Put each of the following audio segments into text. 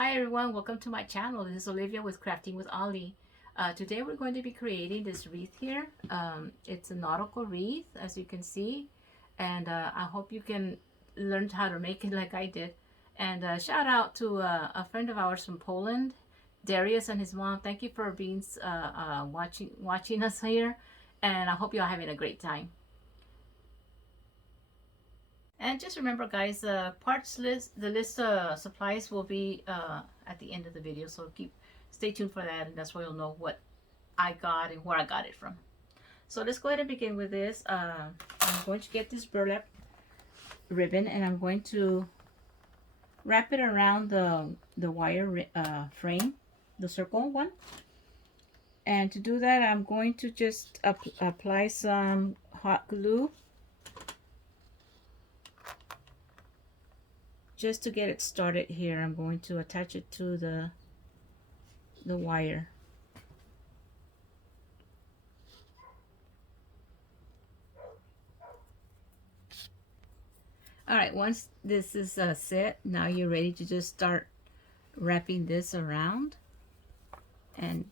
Hi everyone, welcome to my channel. This is Olivia with Crafting with Ollie. Today we're going to be creating this wreath here. It's a nautical wreath, as you can see, and I hope you can learn how to make it like I did. And shout out to a friend of ours from Poland, Darius and his mom. Thank you for being watching us here, and I hope you're having a great time. And just remember, guys, parts list, the list of supplies will be at the end of the video. So stay tuned for that, and that's where you'll know what I got and where I got it from. So let's go ahead and begin with this. I'm going to get this burlap ribbon, and I'm going to wrap it around the wire frame, the circle one. And to do that, I'm going to just apply some hot glue just to get it started here. I'm going to attach it to the wire. All right, once this is set, now you're ready to just start wrapping this around. And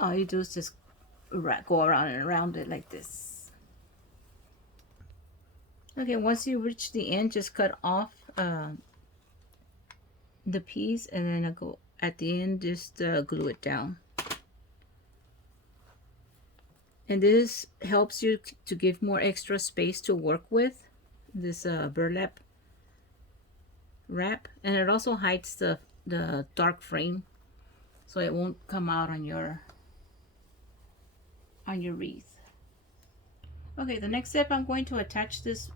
all you do is just go around and around it like this. Okay, once you reach the end, just cut off the piece, and then go at the end, just glue it down. And this helps you to give more extra space to work with, this burlap wrap, and it also hides the dark frame, so it won't come out on your wreath. Okay, the next step, I'm going to attach this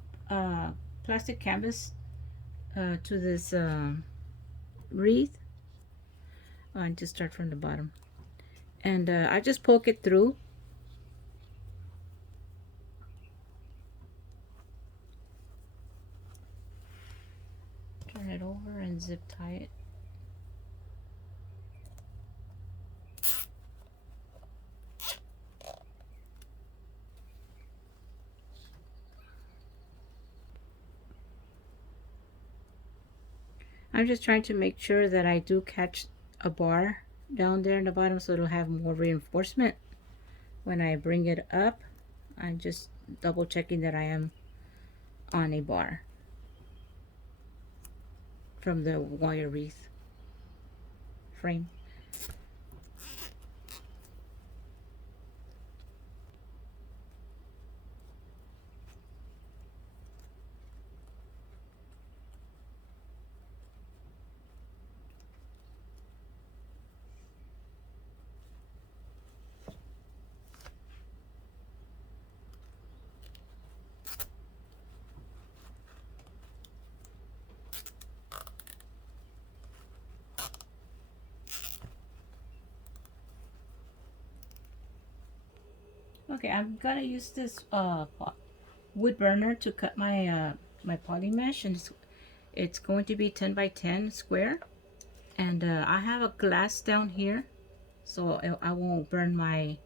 plastic canvas to this wreath. And just start from the bottom, and I just poke it through. Turn it over and zip tie it. I'm just trying to make sure that I do catch a bar down there in the bottom, so it'll have more reinforcement when I bring it up. I'm just double checking that I am on a bar from the wire wreath frame. Okay, I'm gonna use this wood burner to cut my poly mesh, and it's going to be 10 by 10 square. And I have a glass down here, so I won't burn my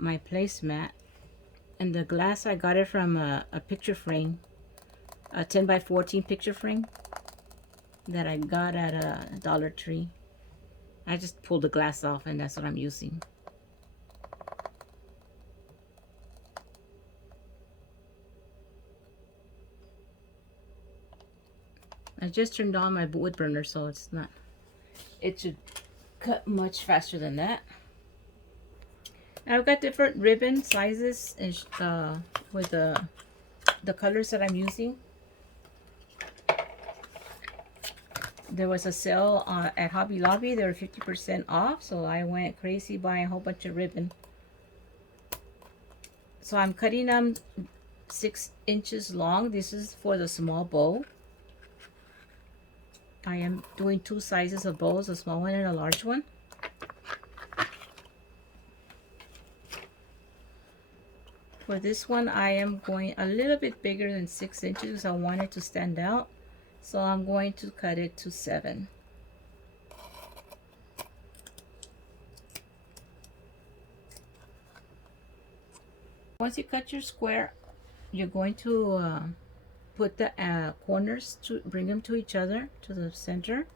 placemat. And the glass, I got it from a picture frame, a 10 by 14 picture frame that I got at a Dollar Tree. I just pulled the glass off, and that's what I'm using. I just turned on my wood burner, so it should cut much faster than that. I've got different ribbon sizes and with the colors that I'm using. There was a sale at Hobby Lobby. They were 50% off, so I went crazy buying a whole bunch of ribbon. So I'm cutting them 6 inches long. This is for the small bow. I am doing 2 sizes of bows, a small one and a large one. For this one, I am going a little bit bigger than 6 inches because I want it to stand out. So I'm going to cut it to 7. Once you cut your square, you're going to put the corners to bring them to each other, to the center,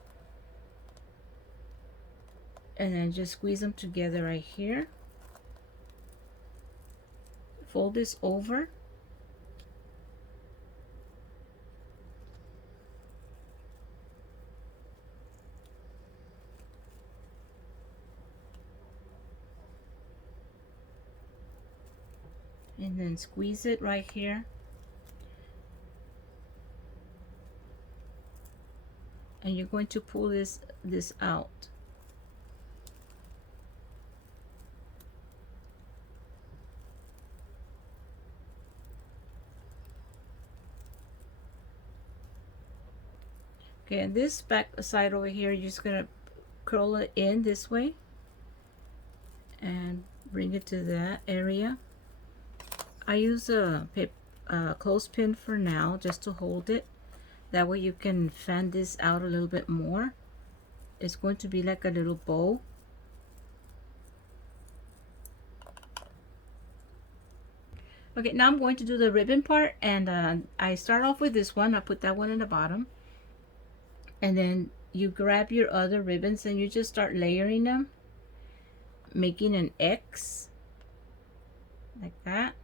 and then just squeeze them together right here. Fold this over, and then squeeze it right here, and you're going to pull this out. Okay, and this back side over here, you're just gonna curl it in this way and bring it to that area. I use a clothespin for now, just to hold it. That way you can fan this out a little bit more. It's going to be like a little bow. Okay, now I'm going to do the ribbon part, and I start off with this one. I put that one in the bottom, and then you grab your other ribbons and you just start layering them, making an X like that.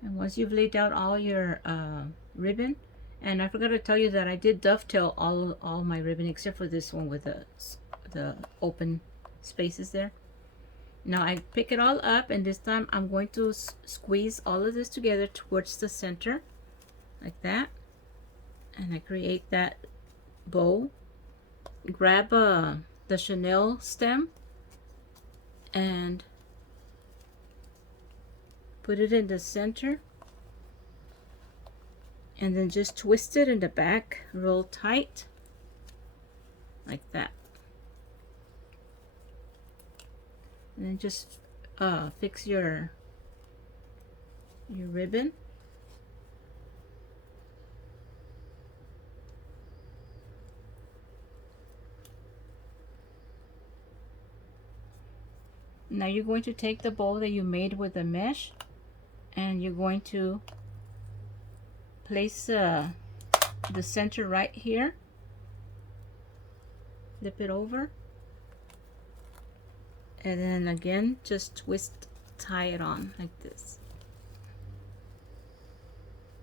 And once you've laid out all your ribbon, and I forgot to tell you that I did dovetail all my ribbon except for this one with the open spaces there. Now I pick it all up, and this time I'm going to squeeze all of this together towards the center like that, and I create that bow. Grab the Chanel stem and put it in the center, and then just twist it in the back real tight like that, and then just fix your ribbon. Now you're going to take the bow that you made with the mesh, and you're going to place the center right here, flip it over, and then again just twist, tie it on like this,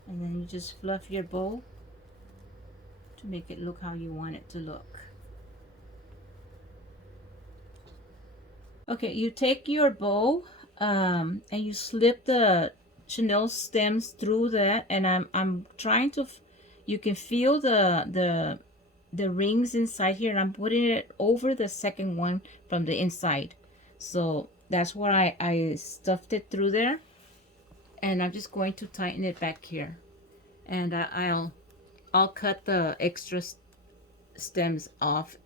and then you just fluff your bow to make it look how you want it to look. Okay, you take your bow and you slip the Chanel stems through that, and I'm trying to you can feel the rings inside here, and I'm putting it over the second one from the inside. So that's where I stuffed it through there, and I'm just going to tighten it back here, and I'll cut the extra stems off,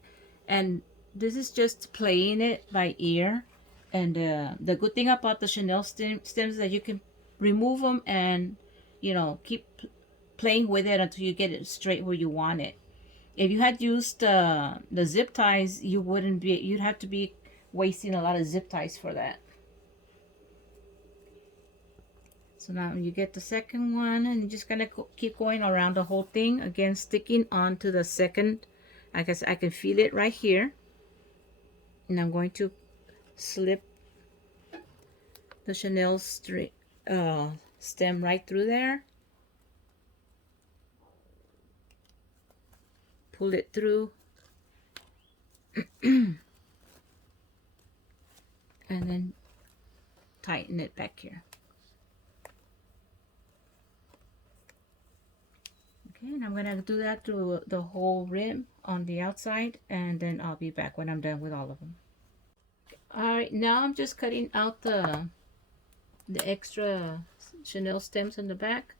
and this is just playing it by ear. And the good thing about the Chanel stems is that you can remove them and, you know, keep playing with it until you get it straight where you want it. If you had used the zip ties, you'd have to be wasting a lot of zip ties for that. So now you get the second one, and you're just gonna keep going around the whole thing, again sticking onto the second. I guess I can feel it right here, and I'm going to slip the Chanel stem right through there, pull it through, and then tighten it back here. Okay, and I'm gonna do that through the whole rim on the outside, and then I'll be back when I'm done with all of them. Alright, now I'm just cutting out the extra Chanel stems in the back.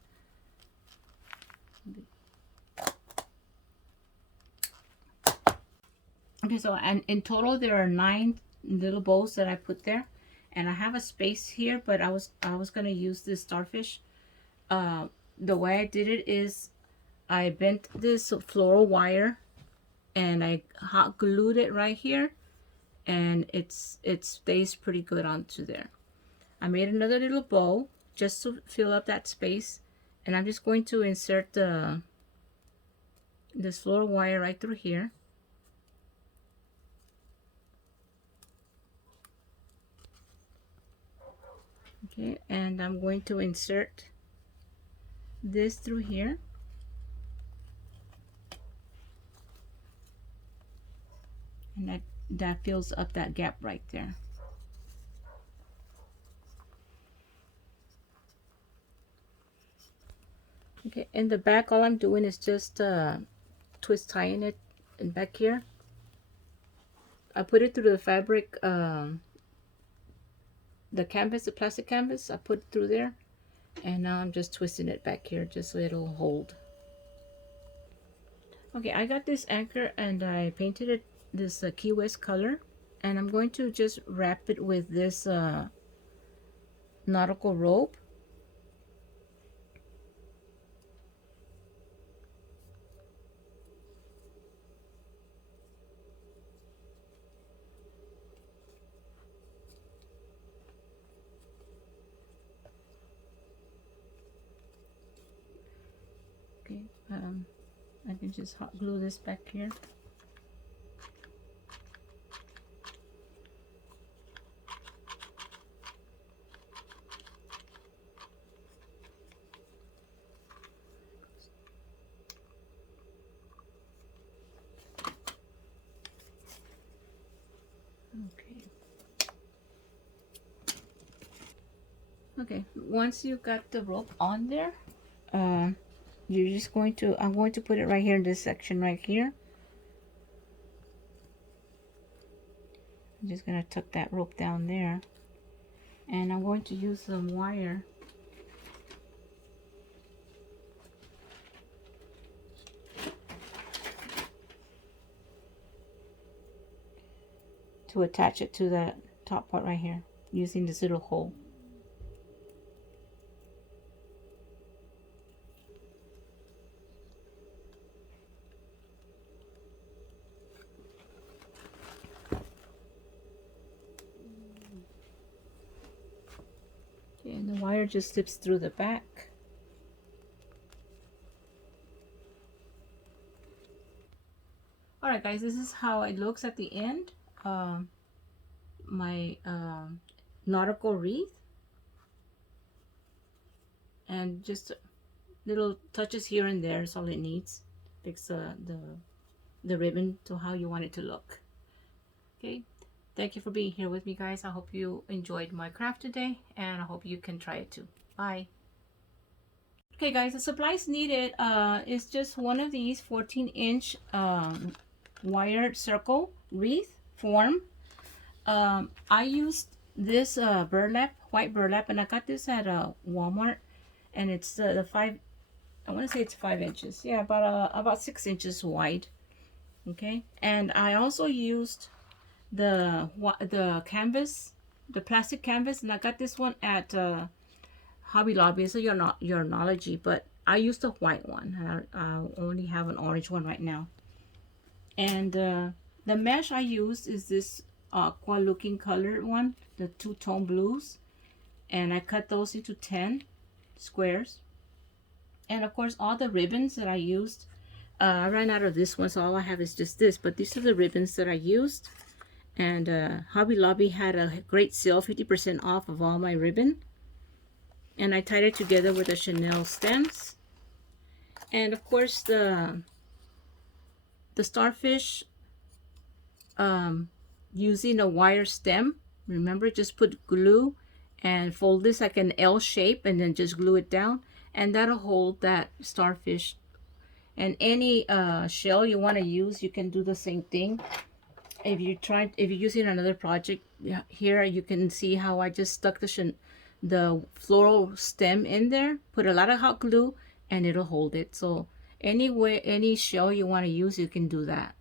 Okay, so and in total there are 9 little bows that I put there, and I have a space here, but I was gonna use this starfish the way I did it is I bent this floral wire and I hot glued it right here, and it stays pretty good onto there. I made another little bow just to fill up that space, and I'm just going to insert this floral wire right through here. Okay, and I'm going to insert this through here. And that fills up that gap right there. Okay, in the back, all I'm doing is just twist tying it in back here. I put it through the fabric, the canvas, the plastic canvas. I put it through there, and now I'm just twisting it back here just so it'll hold. Okay, I got this anchor and I painted it this Key West color, and I'm going to just wrap it with this nautical rope. Okay, I can just hot glue this back here. Okay. Okay, once you got the rope on there, you're just going to, I'm going to put it right here in this section right here. I'm just going to tuck that rope down there, and I'm going to use some wire to attach it to the top part right here using this little hole. Okay, and the wire just slips through the back. Alright guys, this is how it looks at the end. My nautical wreath, and just little touches here and there is all it needs. Fix the ribbon to how you want it to look. Okay, thank you for being here with me, guys. I hope you enjoyed my craft today, and I hope you can try it too. Bye. Okay guys, the supplies needed is just one of these 14-inch wired circle wreath form. I used this burlap, white burlap, and I got this at Walmart, and it's the 5, I want to say it's 5 inches. Yeah, about 6 inches wide. Okay, and I also used the canvas, the plastic canvas, and I got this one at Hobby Lobby. So your Yarnology, but I used a white one, and I only have an orange one right now. And the mesh I used is this aqua looking colored one, the two-tone blues, and I cut those into 10 squares. And of course, all the ribbons that I used, I ran out of this one, so all I have is just this, but these are the ribbons that I used. And Hobby Lobby had a great sale, 50% off of all my ribbon, and I tied it together with the Chanel stems. And of course, the starfish, using a wire stem. Remember, just put glue and fold this like an L shape, and then just glue it down, and that'll hold that starfish. And any shell you want to use, you can do the same thing. If you're using another project, here you can see how I just stuck the floral stem in there, put a lot of hot glue, and it'll hold it. So any shell you want to use, you can do that.